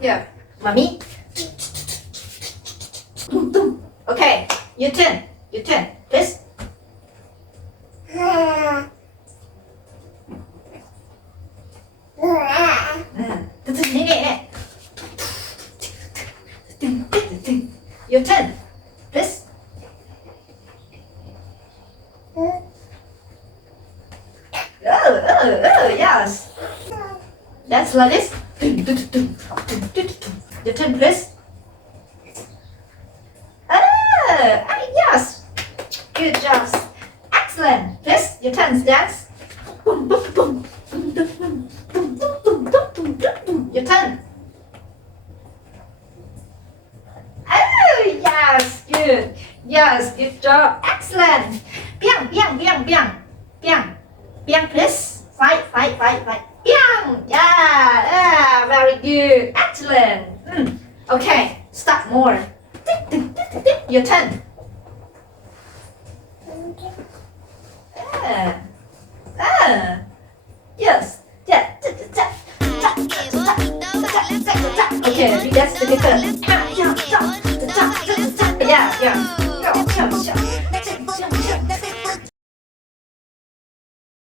Here, mommy. Okay, your turn. Your turn, please. Your turn, please. Yes. That's like this. Your turn, please. Yes. Good job. Excellent. Please, your turn, dance. Your turn. Oh, yes. Good. Yes, good job. Excellent. Piang, piang, piang, piang. Piang. Piang, please. Fight. Piang. Yeah, very good. Excellent. Okay, stop more. Your turn. Yes. Yeah. Okay, that's the difference.